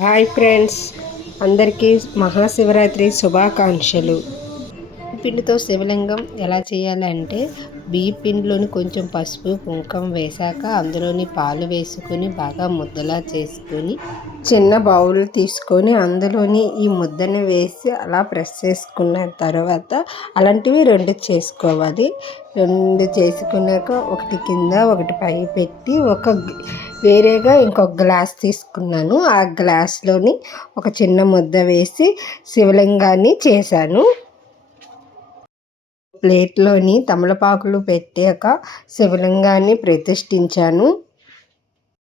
Hi friends అందరికీ మహాశివరాత్రి శుభాకాంక్షలు. పిండితో శివలింగం ఎలా చేయాలంటే బియ్య పిండిలోని కొంచెం పసుపు కుంకుమ వేశాక అందులోని పాలు వేసుకొని బాగా ముద్దలా చేసుకొని చిన్న బౌల్ తీసుకొని అందులోని ఈ ముద్దని వేసి అలా ప్రెస్ చేసుకున్న తర్వాత అలాంటివి రెండు చేసుకోవాలి. రెండు చేసుకున్నాక ఒకటి కింద ఒకటి పై పెట్టి ఒక వేరేగా ఇంకొక గ్లాస్ తీసుకున్నాను. ఆ గ్లాస్లోని ఒక చిన్న ముద్ద వేసి శివలింగాన్ని చేశాను. ప్లేట్లోని తమలపాకులు పెట్టాక శివలింగాన్ని ప్రతిష్ఠించాను.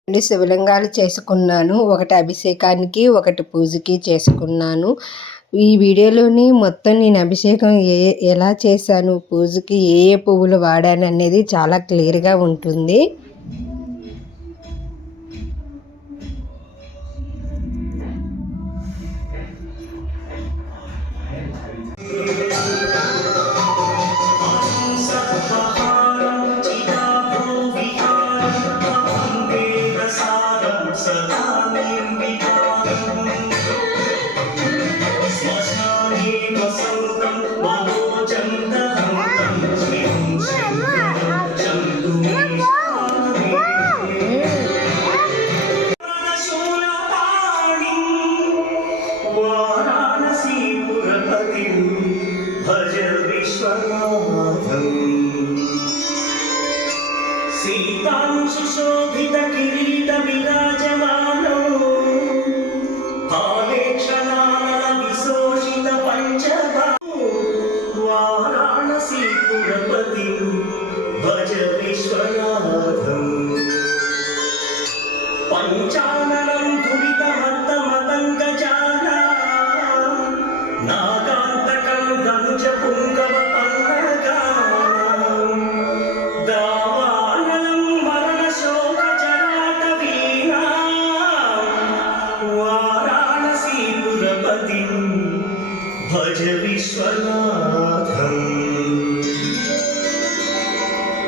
రెండు శివలింగాలు చేసుకున్నాను. ఒకటి అభిషేకానికి ఒకటి పూజకి చేసుకున్నాను. ఈ వీడియోలోని మొత్తం నేను అభిషేకం ఏ ఎలా చేశాను పూజకి ఏ ఏ పువ్వులు వాడాను అనేది చాలా క్లియర్గా ఉంటుంది.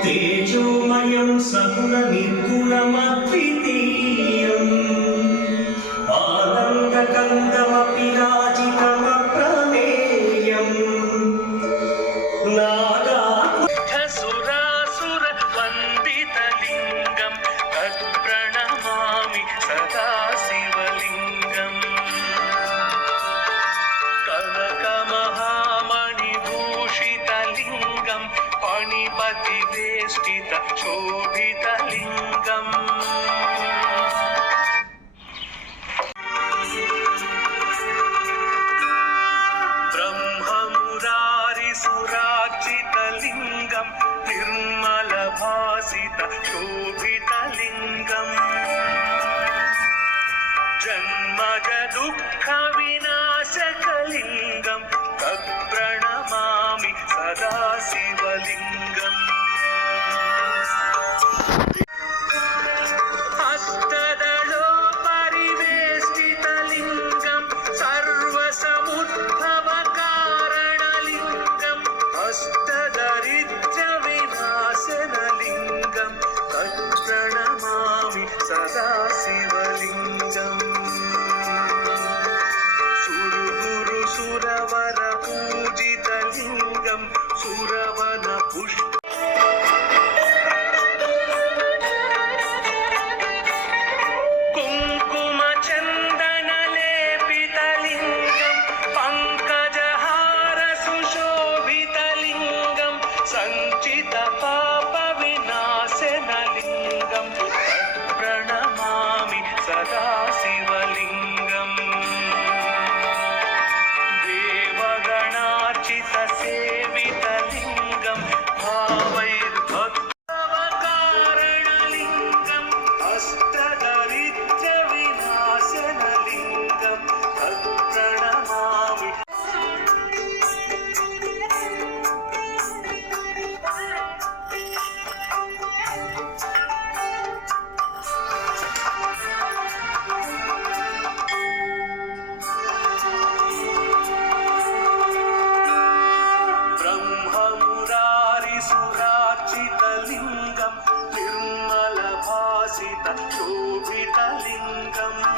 तेजोमयं सकुलनिर्गुणमद्वितीयम् आनन्दकन्दमपि శోభితలింగం బ్రహ్మమురారిసురార్చితలింగం నిర్మల భాసిత శోభితలింగం జన్మజ దుఃఖ వినాశకలింగం Rouge. విరాజిత శోభిత లింగం.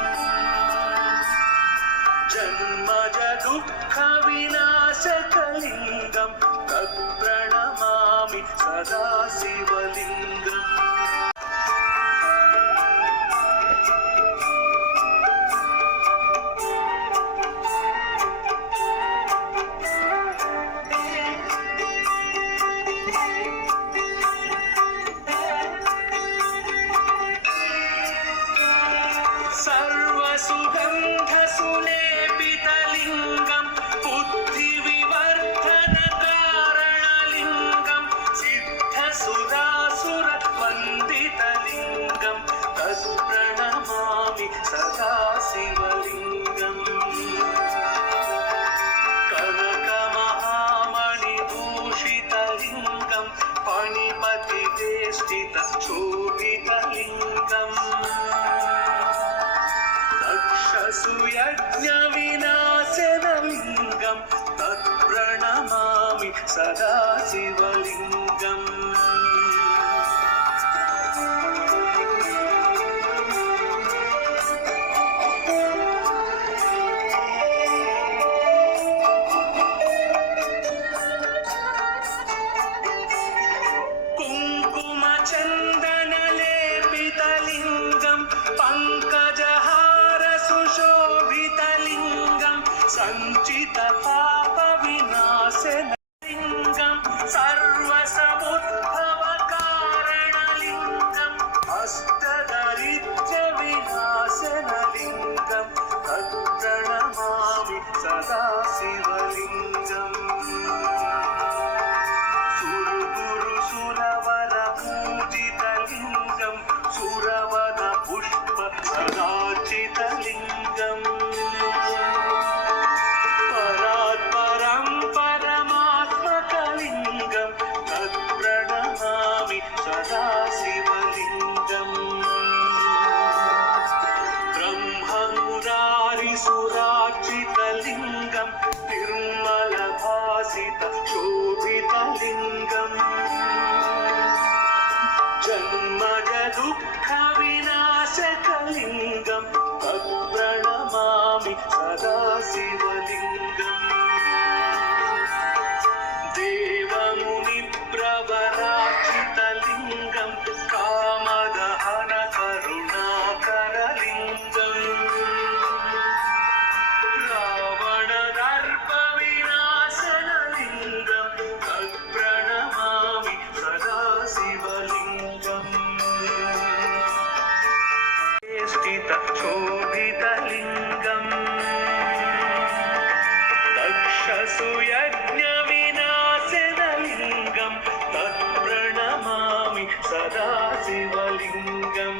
சிவலிங்கம் సాక్షిత లింగం తిరుమల భాసిత సదాశివలింగం.